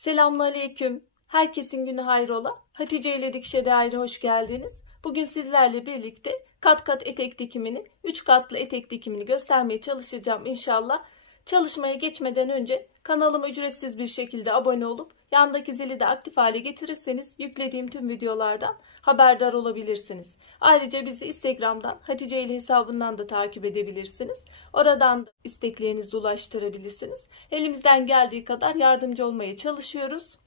Selamünaleyküm. Herkesin günü hayrola. Hatice ile Dikişe Daire hoş geldiniz. Bugün sizlerle birlikte kat kat etek dikimini, 3 katlı etek dikimini göstermeye çalışacağım inşallah. Çalışmaya geçmeden önce kanalıma ücretsiz bir şekilde abone olup yandaki zili de aktif hale getirirseniz yüklediğim tüm videolardan haberdar olabilirsiniz. Ayrıca bizi Instagram'dan Hatice ile hesabından da takip edebilirsiniz. Oradan da isteklerinizi ulaştırabilirsiniz. Elimizden geldiği kadar yardımcı olmaya çalışıyoruz.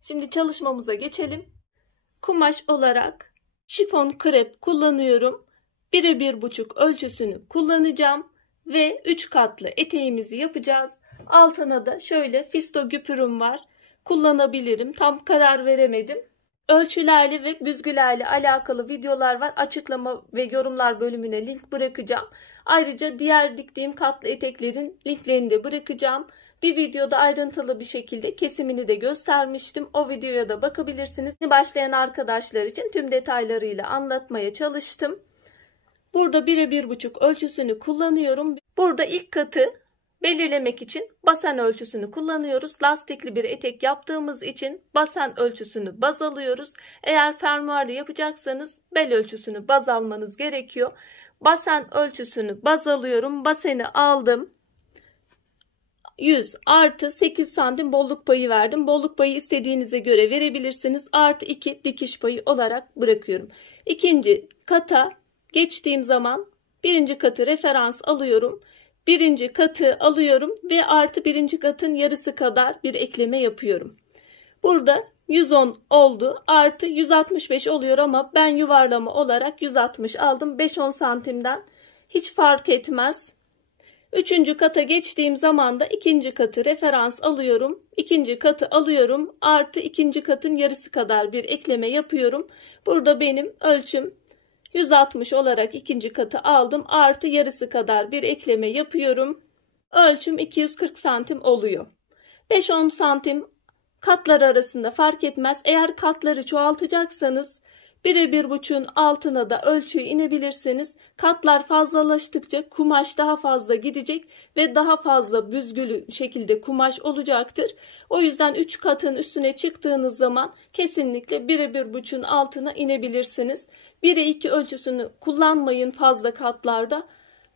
Şimdi çalışmamıza geçelim. Kumaş olarak şifon krep kullanıyorum. 1'e 1,5 ölçüsünü kullanacağım ve 3 katlı eteğimizi yapacağız. Altına da şöyle fisto güpürüm var. Kullanabilirim. Tam karar veremedim. Ölçülerle ve büzgülerle alakalı videolar var. Açıklama ve yorumlar bölümüne link bırakacağım. Ayrıca diğer diktiğim katlı eteklerin linklerini de bırakacağım. Bir videoda ayrıntılı bir şekilde kesimini de göstermiştim. O videoya da bakabilirsiniz. Başlayan arkadaşlar için tüm detaylarıyla anlatmaya çalıştım. Burada 1'e 1,5 ölçüsünü kullanıyorum. Burada ilk katı belirlemek için basen ölçüsünü kullanıyoruz. Lastikli bir etek yaptığımız için basen ölçüsünü baz alıyoruz. Eğer fermuarlı yapacaksanız bel ölçüsünü baz almanız gerekiyor. Basen ölçüsünü baz alıyorum. Baseni aldım. 100 artı 8 santim bolluk payı verdim. Bolluk payı istediğinize göre verebilirsiniz. Artı 2 dikiş payı olarak bırakıyorum. İkinci kata geçtiğim zaman birinci katı referans alıyorum. Birinci katı alıyorum ve artı birinci katın yarısı kadar bir ekleme yapıyorum. Burada 110 oldu. Artı 165 oluyor ama ben yuvarlama olarak 160 aldım. 5-10 santimden hiç fark etmez. Üçüncü kata geçtiğim zaman da ikinci katı referans alıyorum. İkinci katı alıyorum. Artı ikinci katın yarısı kadar bir ekleme yapıyorum. Burada benim ölçüm 160 olarak ikinci katı aldım. Artı yarısı kadar bir ekleme yapıyorum. Ölçüm 240 santim oluyor. 5-10 santim katlar arasında fark etmez. Eğer katları çoğaltacaksanız 1'e 1,5'un altına da ölçüyü inebilirsiniz. Katlar fazlalaştıkça kumaş daha fazla gidecek ve daha fazla büzgülü şekilde kumaş olacaktır. O yüzden 3 katın üstüne çıktığınız zaman kesinlikle 1'e 1,5'un altına inebilirsiniz. 1'e 2 ölçüsünü kullanmayın fazla katlarda.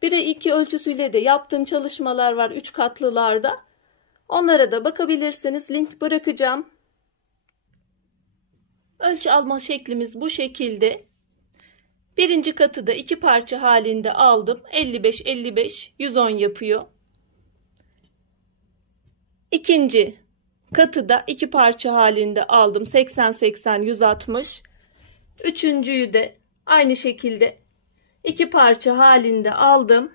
1'e 2 ölçüsüyle de yaptığım çalışmalar var 3 katlılarda. Onlara da bakabilirsiniz. Link bırakacağım. Ölçü alma şeklimiz bu şekilde. Birinci katı da 2 parça halinde aldım. 55-55 110 yapıyor. İkinci katı da 2 parça halinde aldım. 80-80 160. Üçüncüyü de aynı şekilde 2 parça halinde aldım.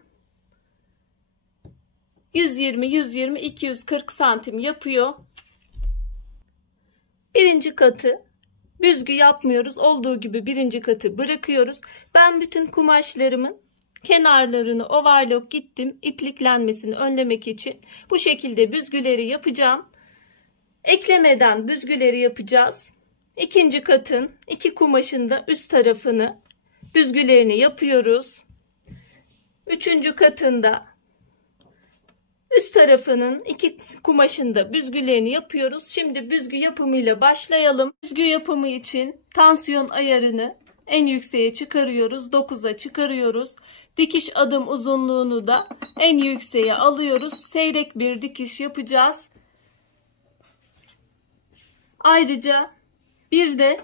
120 240 santim yapıyor. Birinci katı büzgü yapmıyoruz. Olduğu gibi birinci katı bırakıyoruz. Ben bütün kumaşlarımın kenarlarını overlock gittim. İpliklenmesini önlemek için bu şekilde büzgüleri yapacağım. Eklemeden büzgüleri yapacağız. İkinci katın iki kumaşın da üst tarafını büzgülerini yapıyoruz. Üçüncü katında üst tarafının iki kumaşında büzgülerini yapıyoruz. Şimdi büzgü yapımıyla başlayalım. Büzgü yapımı için tansiyon ayarını en yükseğe çıkarıyoruz. 9'a çıkarıyoruz. Dikiş adım uzunluğunu da en yükseğe alıyoruz. Seyrek bir dikiş yapacağız. Ayrıca bir de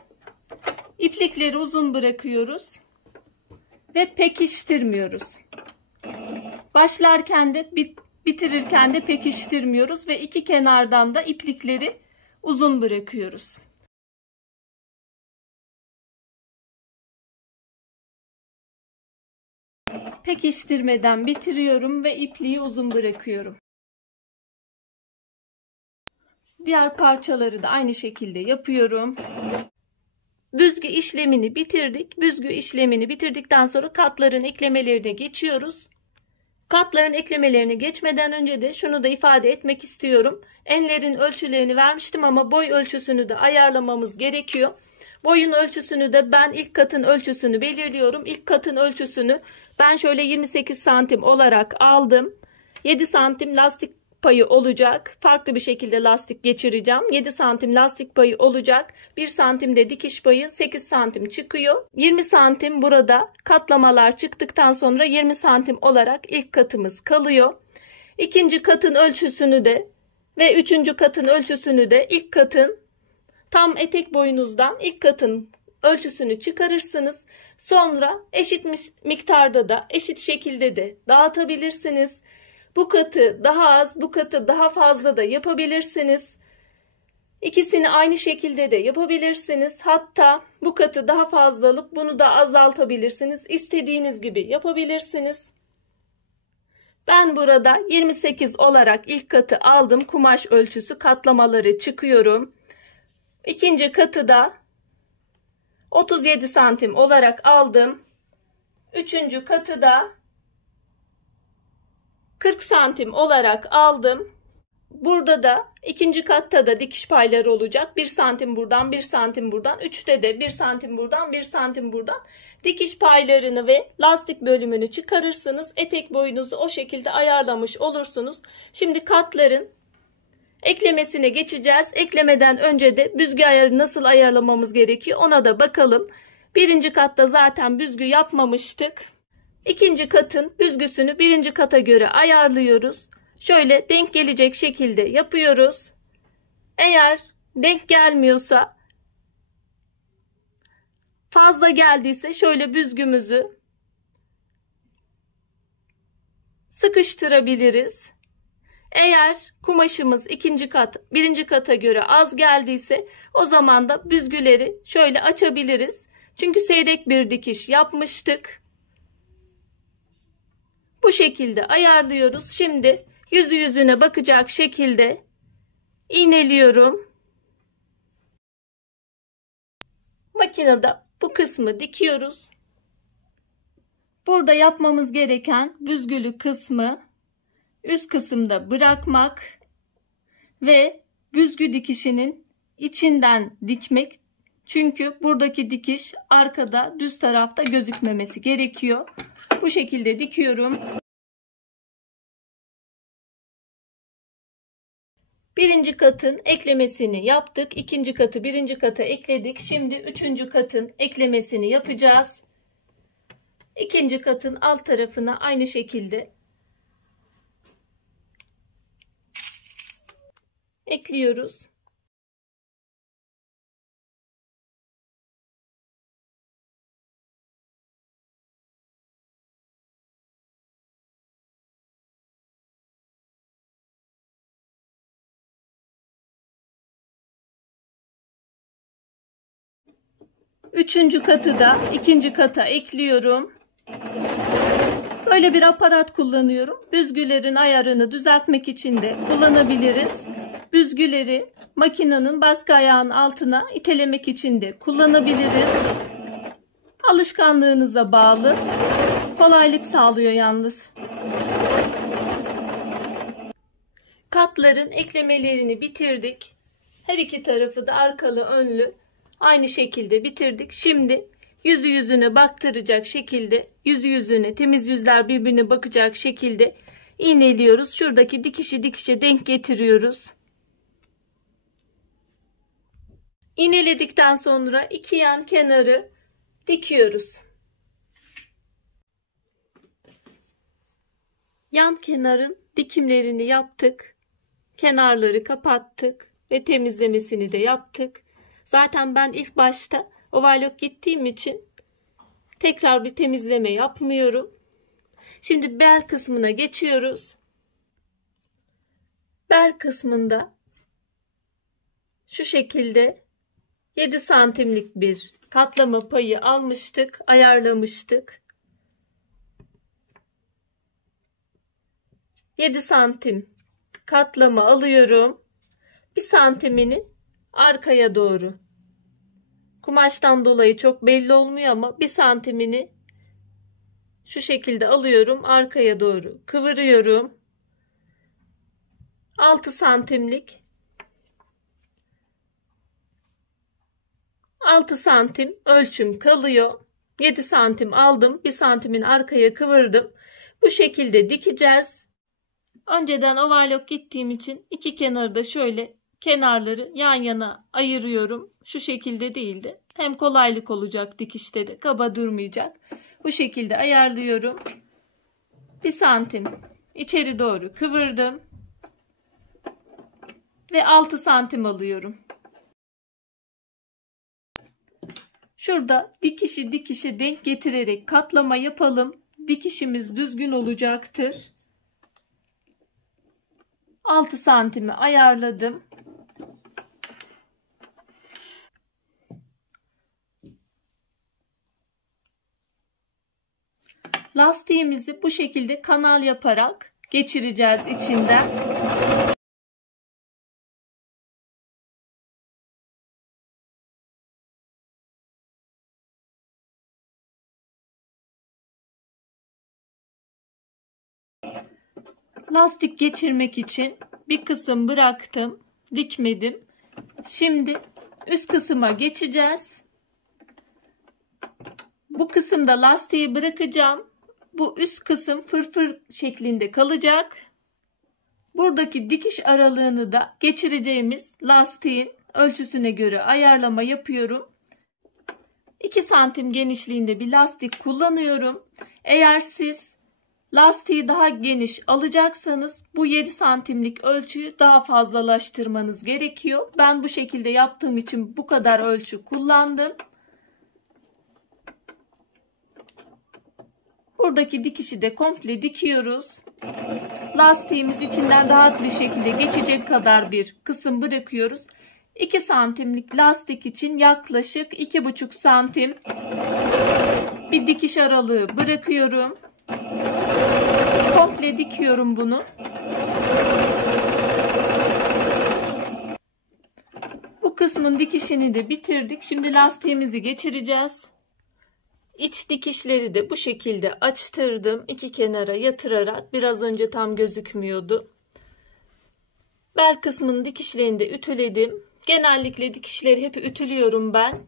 iplikleri uzun bırakıyoruz. Ve pekiştirmiyoruz. Başlarken de bitirirken de pekiştirmiyoruz ve iki kenardan da iplikleri uzun bırakıyoruz. Pekiştirmeden bitiriyorum ve ipliği uzun bırakıyorum. Diğer parçaları da aynı şekilde yapıyorum. Büzgü işlemini bitirdik. Büzgü işlemini bitirdikten sonra katların eklemelerine geçiyoruz. Katların eklemelerine geçmeden önce de şunu da ifade etmek istiyorum. Enlerin ölçülerini vermiştim ama boy ölçüsünü de ayarlamamız gerekiyor. Boyun ölçüsünü de ben ilk katın ölçüsünü belirliyorum. İlk katın ölçüsünü ben şöyle 28 santim olarak aldım. 7 santim lastik payı olacak. Farklı bir şekilde lastik geçireceğim. 7 santim lastik payı olacak. 1 santim de dikiş payı, 8 santim çıkıyor. 20 santim burada katlamalar çıktıktan sonra 20 santim olarak ilk katımız kalıyor. İkinci katın ölçüsünü de ve üçüncü katın ölçüsünü de ilk katın tam etek boyunuzdan ilk katın ölçüsünü çıkarırsınız. Sonra eşit miktarda da eşit şekilde de dağıtabilirsiniz. Bu katı daha az, bu katı daha fazla da yapabilirsiniz. İkisini aynı şekilde de yapabilirsiniz. Hatta bu katı daha fazla alıp bunu da azaltabilirsiniz. İstediğiniz gibi yapabilirsiniz. Ben burada 28 olarak ilk katı aldım. Kumaş ölçüsü katlamaları çıkıyorum. İkinci katı da 37 santim olarak aldım. Üçüncü katı da 40 santim olarak aldım. Burada da ikinci katta da dikiş payları olacak. 1 santim buradan, 1 santim buradan. Üçte de 1 santim buradan, 1 santim buradan. Dikiş paylarını ve lastik bölümünü çıkarırsınız. Etek boyunuzu o şekilde ayarlamış olursunuz. Şimdi katların eklemesine geçeceğiz. Eklemeden önce de büzgü ayarı nasıl ayarlamamız gerekiyor ona da bakalım. Birinci katta zaten büzgü yapmamıştık. İkinci katın büzgüsünü birinci kata göre ayarlıyoruz. Şöyle denk gelecek şekilde yapıyoruz. Eğer denk gelmiyorsa, fazla geldiyse şöyle büzgümüzü sıkıştırabiliriz. Eğer kumaşımız ikinci kat birinci kata göre az geldiyse o zaman da büzgüleri şöyle açabiliriz. Çünkü seyrek bir dikiş yapmıştık. Bu şekilde ayarlıyoruz. Şimdi yüzü yüzüne bakacak şekilde iğneliyorum. Makinede bu kısmı dikiyoruz. Burada yapmamız gereken büzgülü kısmı üst kısımda bırakmak ve büzgü dikişinin içinden dikmek. Çünkü buradaki dikiş arkada düz tarafta gözükmemesi gerekiyor. Bu şekilde dikiyorum. Birinci katın eklemesini yaptık. İkinci katı birinci kata ekledik. Şimdi üçüncü katın eklemesini yapacağız. İkinci katın alt tarafına aynı şekilde ekliyoruz. Üçüncü katı da ikinci kata ekliyorum. Böyle bir aparat kullanıyorum. Büzgülerin ayarını düzeltmek için de kullanabiliriz. Büzgüleri makinenin baskı ayağının altına itelemek için de kullanabiliriz. Alışkanlığınıza bağlı. Kolaylık sağlıyor yalnız. Katların eklemelerini bitirdik. Her iki tarafı da arkalı önlü aynı şekilde bitirdik. Şimdi yüzü yüzüne baktıracak şekilde, yüzü yüzüne, temiz yüzler birbirine bakacak şekilde iğneliyoruz. Şuradaki dikişi dikişe denk getiriyoruz. İğneledikten sonra iki yan kenarı dikiyoruz. Yan kenarın dikimlerini yaptık. Kenarları kapattık ve temizlemesini de yaptık. Zaten ben ilk başta overlock gittiğim için tekrar bir temizleme yapmıyorum. Şimdi bel kısmına geçiyoruz. Bel kısmında şu şekilde 7 santimlik bir katlama payı almıştık, ayarlamıştık. 7 santim katlama alıyorum. 1 santimini arkaya doğru. Kumaştan dolayı çok belli olmuyor ama 1 santimini şu şekilde alıyorum. Arkaya doğru kıvırıyorum. 6 santimlik 6 santim ölçüm kalıyor. 7 santim aldım. 1 santimin arkaya kıvırdım. Bu şekilde dikeceğiz. Önceden overlock gittiğim için iki kenarı da şöyle kenarları yan yana ayırıyorum. Şu şekilde değildi. Hem kolaylık olacak dikişte de kaba durmayacak. Bu şekilde ayarlıyorum. 1 santim içeri doğru kıvırdım. Ve 6 santim alıyorum. Şurada dikişe denk getirerek katlama yapalım. Dikişimiz düzgün olacaktır. 6 santimi ayarladım. Lastiğimizi bu şekilde kanal yaparak geçireceğiz içinden. Lastik geçirmek için bir kısım bıraktım, dikmedim. Şimdi üst kısma geçeceğiz. Bu kısımda lastiği bırakacağım. Bu üst kısım fırfır şeklinde kalacak. Buradaki dikiş aralığını da geçireceğimiz lastiğin ölçüsüne göre ayarlama yapıyorum. 2 santim genişliğinde bir lastik kullanıyorum. Eğer siz lastiği daha geniş alacaksanız bu 7 santimlik ölçüyü daha fazlalaştırmanız gerekiyor. Ben bu şekilde yaptığım için bu kadar ölçü kullandım. Buradaki dikişi de komple dikiyoruz. Lastiğimiz içinden rahat bir şekilde geçecek kadar bir kısım bırakıyoruz. 2 santimlik lastik için yaklaşık 2,5 santim bir dikiş aralığı bırakıyorum. Komple dikiyorum bunu. Bu kısmın dikişini de bitirdik. Şimdi lastiğimizi geçireceğiz. İç dikişleri de bu şekilde açtırdım. İki kenara yatırarak. Biraz önce tam gözükmüyordu. Bel kısmının dikişlerini de ütüledim. Genellikle dikişleri hep ütülüyorum ben.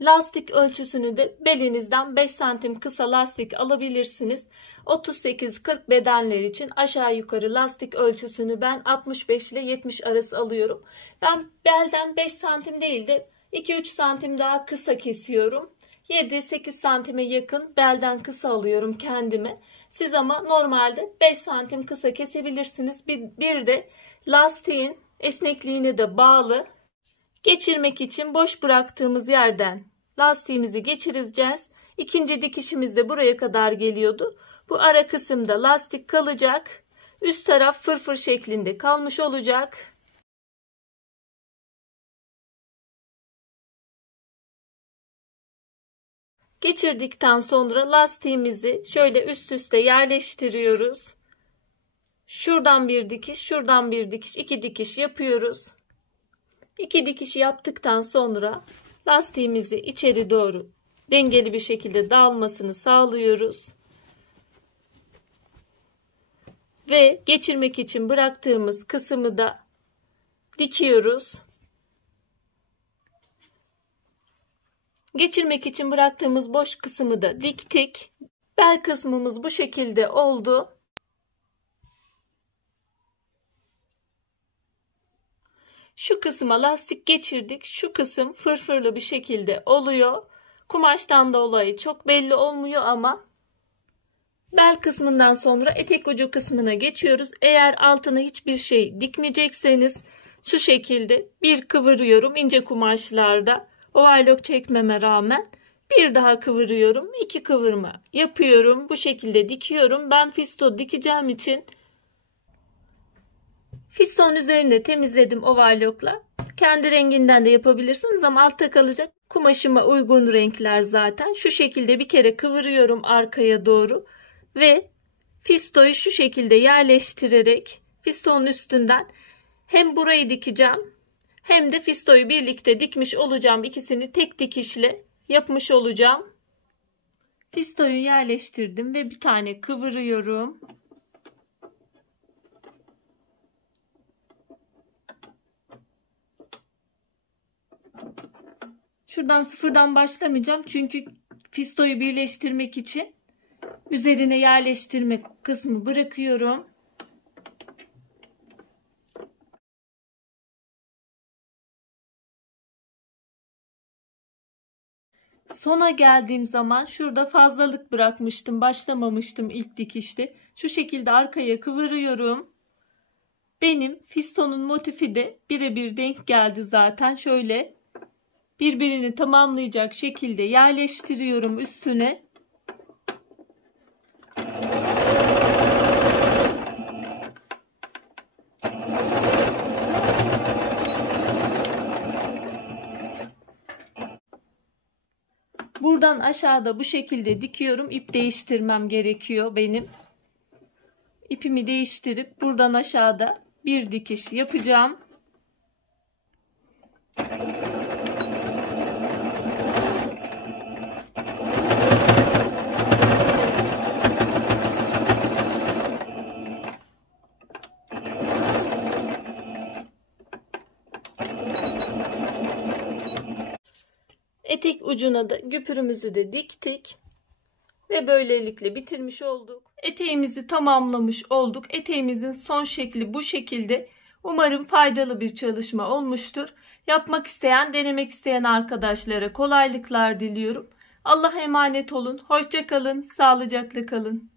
Lastik ölçüsünü de belinizden 5 santim kısa lastik alabilirsiniz. 38-40 bedenler için aşağı yukarı lastik ölçüsünü ben 65 ile 70 arası alıyorum. Ben belden 5 santim değil de 2-3 santim daha kısa kesiyorum. 7-8 santime yakın belden kısa alıyorum kendime. Siz ama normalde 5 santim kısa kesebilirsiniz. Bir de lastiğin esnekliğine de bağlı. Geçirmek için boş bıraktığımız yerden lastiğimizi geçireceğiz. İkinci dikişimiz de buraya kadar geliyordu. Bu ara kısımda lastik kalacak. Üst taraf fırfır şeklinde kalmış olacak. Geçirdikten sonra lastiğimizi şöyle üst üste yerleştiriyoruz. Şuradan bir dikiş, şuradan bir dikiş, 2 dikiş yapıyoruz. 2 dikiş yaptıktan sonra lastiğimizi içeri doğru dengeli bir şekilde dağılmasını sağlıyoruz. Ve geçirmek için bıraktığımız kısmı da dikiyoruz. Geçirmek için bıraktığımız boş kısmı da diktik. Bel kısmımız bu şekilde oldu. Şu kısma lastik geçirdik. Şu kısım fırfırlı bir şekilde oluyor. Kumaştan da olayı çok belli olmuyor ama bel kısmından sonra etek ucu kısmına geçiyoruz. Eğer altına hiçbir şey dikmeyecekseniz şu şekilde bir kıvırıyorum ince kumaşlarda. Overlock çekmeme rağmen bir daha kıvırıyorum. 2 kıvırma yapıyorum. Bu şekilde dikiyorum. Ben fisto dikeceğim için fiston üzerinde temizledim overlockla. Kendi renginden de yapabilirsiniz ama altta kalacak. Kumaşıma uygun renkler zaten. Şu şekilde bir kere kıvırıyorum arkaya doğru. Ve fistoyu şu şekilde yerleştirerek fistonun üstünden hem burayı dikeceğim hem de fistoyu birlikte dikmiş olacağım. İkisini tek dikişle yapmış olacağım. Fistoyu yerleştirdim ve bir tane kıvırıyorum. Şuradan sıfırdan başlamayacağım çünkü fistoyu birleştirmek için üzerine yerleştirme kısmı bırakıyorum. Sona geldiğim zaman şurada fazlalık bırakmıştım. Başlamamıştım ilk dikişte. Şu şekilde arkaya kıvırıyorum. Benim fistonun motifi de birebir denk geldi zaten. Şöyle birbirini tamamlayacak şekilde yerleştiriyorum üstüne. Buradan aşağıda bu şekilde dikiyorum. İp değiştirmem gerekiyor benim. İpimi değiştirip buradan aşağıda bir dikiş yapacağım. Etek ucuna da güpürümüzü de diktik. Ve böylelikle bitirmiş olduk. Eteğimizi tamamlamış olduk. Eteğimizin son şekli bu şekilde. Umarım faydalı bir çalışma olmuştur. Yapmak isteyen, denemek isteyen arkadaşlara kolaylıklar diliyorum. Allah'a emanet olun. Hoşça kalın, sağlıcakla kalın.